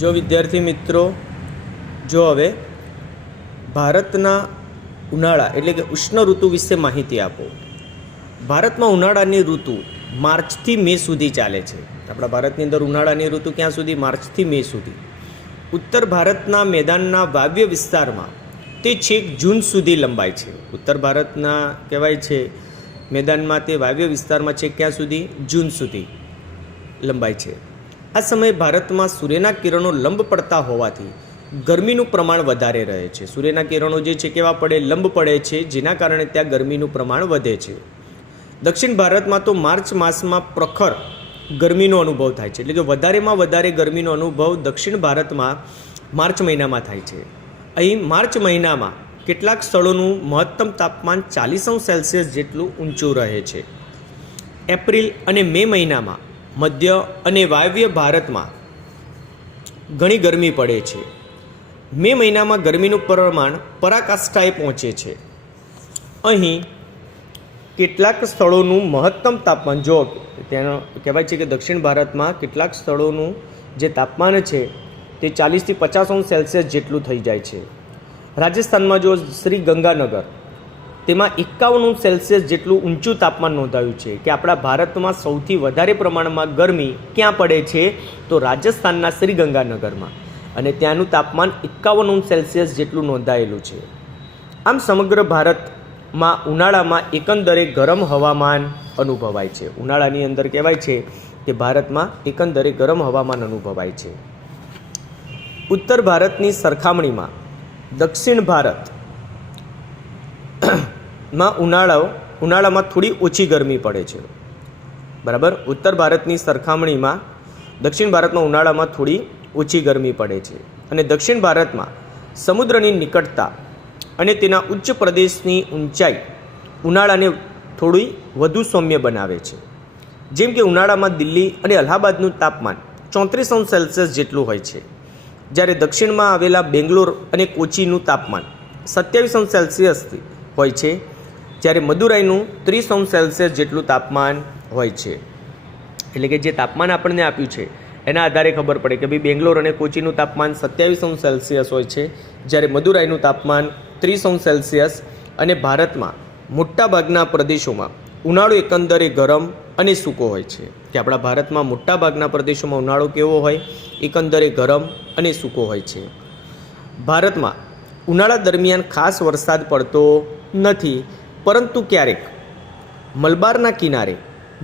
જો વિદ્યાર્થી મિત્રો જો હવે ભારતના ઉનાળા એટલે કે ઉષ્ણ ઋતુ વિશે માહિતી આપો। ભારતમાં ઉનાળાની ઋતુ માર્ચથી મે સુધી ચાલે છે। આપણા ભારતની અંદર ઉનાળાની ઋતુ ક્યાં સુધી? માર્ચથી મે સુધી। ઉત્તર ભારતના મેદાનના વાવ્ય વિસ્તારમાં તે છેક જૂન સુધી લંબાય છે। ઉત્તર ભારતના કહેવાય છે મેદાનમાં તે વાવ્ય વિસ્તારમાં છેક ક્યાં સુધી? જૂન સુધી લંબાય છે। આ સમયે ભારતમાં સૂર્યના કિરણો લંબ પડતા હોવાથી ગરમીનું પ્રમાણ વધારે રહે છે। સૂર્યના કિરણો જે છે કેવા પડે? લંબ પડે છે, જેના કારણે ત્યાં ગરમીનું પ્રમાણ વધે છે। દક્ષિણ ભારતમાં તો માર્ચ માસમાં પ્રખર ગરમીનો અનુભવ થાય છે, એટલે કે વધારેમાં વધારે ગરમીનો અનુભવ દક્ષિણ ભારતમાં માર્ચ મહિનામાં થાય છે। અહીં માર્ચ મહિનામાં કેટલાક સ્થળોનું મહત્તમ તાપમાન 40°C જેટલું ઊંચું રહે છે। એપ્રિલ અને મે મહિનામાં મધ્ય અને વાયવ્ય ભારતમાં ઘણી ગરમી પડે છે। મે મહિનામાં ગરમીનું પ્રમાણ પરાકાષ્ઠાએ પહોંચે છે। અહીં કેટલાક સ્થળોનું મહત્તમ તાપમાન જો તેનો કહેવાય છે કે દક્ષિણ ભારતમાં કેટલાક સ્થળોનું જે તાપમાન છે તે 40થી 50°C જેટલું થઈ જાય છે। રાજસ્થાનમાં જો શ્રી ગંગાનગર તેમાં 51°C જેટલું ઊંચું તાપમાન નોંધાયું છે કે આપણા ભારતમાં સૌથી વધારે પ્રમાણમાં ગરમી ક્યાં પડે છે? તો રાજસ્થાનના શ્રી ગંગાનગરમાં, અને ત્યાંનું તાપમાન 51°C જેટલું નોંધાયેલું છે। આમ સમગ્ર ભારતમાં ઉનાળામાં એકંદરે ગરમ હવામાન અનુભવાય છે। ઉનાળાની અંદર કહેવાય છે કે ભારતમાં એકંદરે ગરમ હવામાન અનુભવાય છે। ઉત્તર ભારતની સરખામણીમાં દક્ષિણ ભારતમાં ઉનાળામાં થોડી ઓછી ગરમી પડે છે, બરાબર। ઉત્તર ભારતની સરખામણીમાં દક્ષિણ ભારતમાં ઉનાળામાં થોડી ઓછી ગરમી પડે છે, અને દક્ષિણ ભારતમાં સમુદ્રની નિકટતા અને તેના ઉચ્ચ પ્રદેશની ઊંચાઈ ઉનાળાને થોડી વધુ સૌમ્ય બનાવે છે। જેમ કે ઉનાળામાં દિલ્હી અને અલ્હાબાદનું તાપમાન 34°C જેટલું હોય છે, જ્યારે દક્ષિણમાં આવેલા બેંગ્લોર અને કોચીનું તાપમાન 27°C હોય છે, જ્યારે મદુરાઈનું 30°C જેટલું તાપમાન હોય છે। એટલે કે જે તાપમાન આપણને આપ્યું છે એના આધારે ખબર પડે કે ભાઈ બેંગ્લોર અને કોચીનું તાપમાન 27°C હોય છે, જ્યારે મદુરાઈનું તાપમાન 30°C, અને ભારતમાં મોટાભાગના પ્રદેશોમાં ઉનાળો એકંદરે ગરમ અને સૂકો હોય છે। કે આપણા ભારતમાં મોટાભાગના પ્રદેશોમાં ઉનાળો કેવો હોય? એકંદરે ગરમ અને સૂકો હોય છે। ભારતમાં ઉનાળા દરમિયાન ખાસ વરસાદ પડતો નથી, પરંતુ ક્યારેક મલબારના કિનારે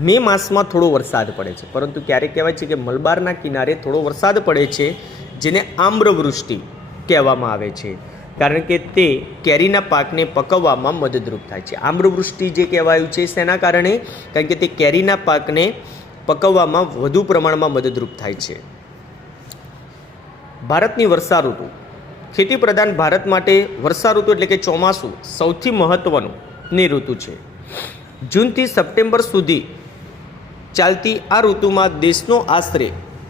મે માસમાં થોડો વરસાદ પડે છે, પરંતુ ક્યારેક કહેવાય છે કે મલબારના કિનારે થોડો વરસાદ પડે છે, જેને આમ્રવૃષ્ટિ કહેવામાં આવે છે, કારણ કે તે કેરીના પાકને પકવવામાં મદદરૂપ થાય છે। આમ્રવૃષ્ટિ જે કહેવાયું છે શેના કારણે? કારણ કે તે કેરીના પાકને પકવવામાં વધુ પ્રમાણમાં મદદરૂપ થાય છે। ભારતની વર્ષા ઋતુ। ખેતી પ્રધાન ભારત માટે વર્ષા ઋતુ એટલે કે ચોમાસું સૌથી મહત્વની ઋતુ છે। જૂનથી સપ્ટેમ્બર સુધી ચાલતી આ ઋતુમાં દેશનો આશરે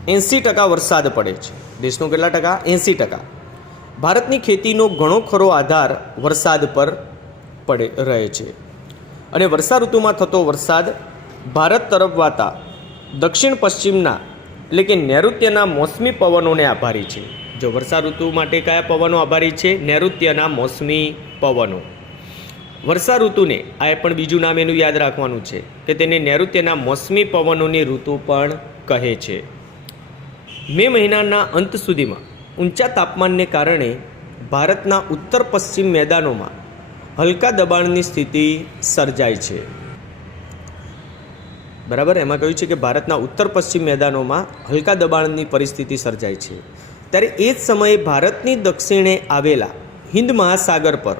80% વરસાદ પડે છે। દેશનો કેટલા ટકા? 80%। ભારતની ખેતીનો ઘણો ખરો આધાર વરસાદ પર રહે છે, અને વર્ષા ઋતુમાં થતો વરસાદ ભારત તરફ વાતા દક્ષિણ પશ્ચિમના એટલે કે નૈઋત્યના મોસમી પવનોને આભારી છે। જો વર્ષા ઋતુ માટે કયા પવનો આભારી છે? નૈઋત્યના મોસમી પવનો। વર્ષા ઋતુને આ પણ બીજું નામ એનું યાદ રાખવાનું છે કે તેને નૈઋત્યના મોસમી પવનોની ઋતુ પણ કહે છે। મે મહિનાના અંત સુધીમાં ઊંચા તાપમાનને કારણે ભારતના ઉત્તર પશ્ચિમ મેદાનોમાં હલકા દબાણની સ્થિતિ સર્જાય છે, બરાબર। એમાં કહ્યું છે કે ભારતના ઉત્તર પશ્ચિમ મેદાનોમાં હલકા દબાણની પરિસ્થિતિ સર્જાય છે। ત્યારે એ જ સમયે ભારતની દક્ષિણે આવેલા હિન્દ મહાસાગર પર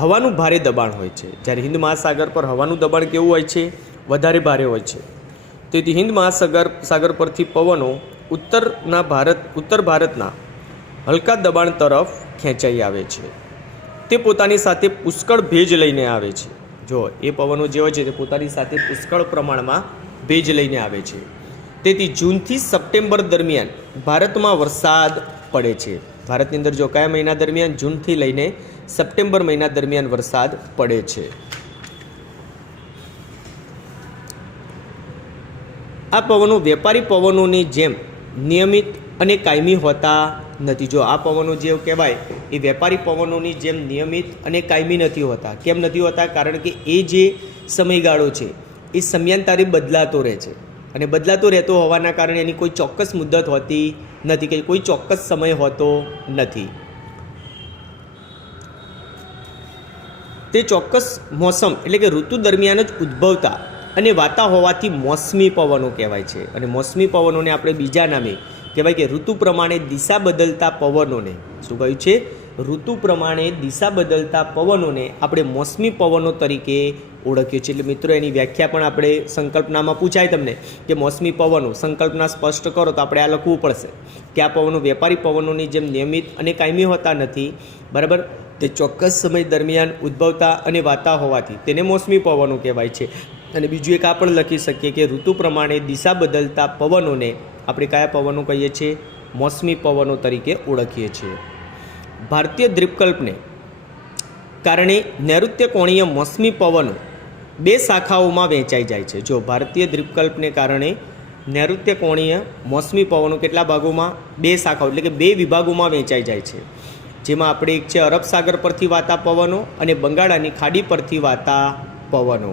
હવાનું ભારે દબાણ હોય છે। જ્યારે હિન્દ મહાસાગર પર હવાનું દબાણ કેવું હોય છે? વધારે ભારે હોય છે। તેથી હિન્દ મહાસાગર પરથી પવનો ઉત્તર ભારતના હલકા દબાણ તરફ ખેંચાઈ આવે છે। તે પોતાની સાથે પુષ્કળ ભેજ લઈને આવે છે। જો એ પવનો જે હોય છે તે પોતાની સાથે પુષ્કળ પ્રમાણમાં ભેજ લઈને આવે છે। તેથી જૂનથી સપ્ટેમ્બર દરમિયાન ભારતમાં વરસાદ પડે છે। ભારતની અંદર જો કયા મહિના દરમિયાન? જૂનથી લઈને સપ્ટેમ્બર મહિના દરમિયાન વરસાદ પડે છે। આ પવનો વેપારી પવનોની જેમ નિયમિત અને કાયમી હોતા નથી. જો આ પવનો જે કહેવાય એ વેપારી પવનોની જેમ નિયમિત અને કાયમી નથી હોતા. કેમ નથી હોતા? કારણ કે એ જે સમયગાળો છે એ સમયાંતરે બદલાતો રહે છે, અને બદલાતો રહેતો હોવાના કારણે એની કોઈ ચોક્કસ મુદ્દત હોતી નથી, કે કોઈ ચોક્કસ સમય હોતો નથી. તે ચોક્કસ મોસમ એટલે કે ઋતુ દરમિયાન જ ઉદ્ભવતા અને વાતા હોવાથી મોસમી પવનો કહેવાય છે. અને મોસમી પવનોને આપણે બીજા નામે કહેવાય કે ઋતુ પ્રમાણે દિશા બદલતા પવનોને શું કહ્યું છે? ઋતુ પ્રમાણે દિશા બદલતા પવનોને આપણે મોસમી પવનો તરીકે ઓળખીએ છીએ. એટલે મિત્રો એની વ્યાખ્યા પણ આપણે સંકલ્પનામાં પૂછાય તમને કે મોસમી પવનો સંકલ્પના સ્પષ્ટ કરો તો આપણે આ લખવું પડશે કે આ પવનો વેપારી પવનોની જેમ નિયમિત અને કાયમી હોતા નથી, બરાબર. તે ચોક્કસ સમય દરમિયાન ઉદ્ભવતા અને વાતા હોવાથી તેને મોસમી પવનો કહેવાય છે. અને બીજું એક આ પણ લખી શકીએ કે ઋતુ પ્રમાણે દિશા બદલતા પવનોને આપણે કયા પવનો કહીએ છીએ? મોસમી પવનો તરીકે ઓળખીએ છીએ. ભારતીય દ્વીપકલ્પને કારણે નૈઋત્ય કોણીય મોસમી પવનો બે શાખાઓમાં વહેંચાઈ જાય છે. જો ભારતીય દ્વીપકલ્પને કારણે નૈઋત્ય કોણીય મોસમી પવનો કેટલા ભાગોમાં? બે શાખાઓ એટલે કે બે વિભાગોમાં વહેંચાઈ જાય છે. જેમાં આપણે એક છે અરબ સાગર પરથી વાતા પવનો અને બંગાળાની ખાડી પરથી વાતા પવનો.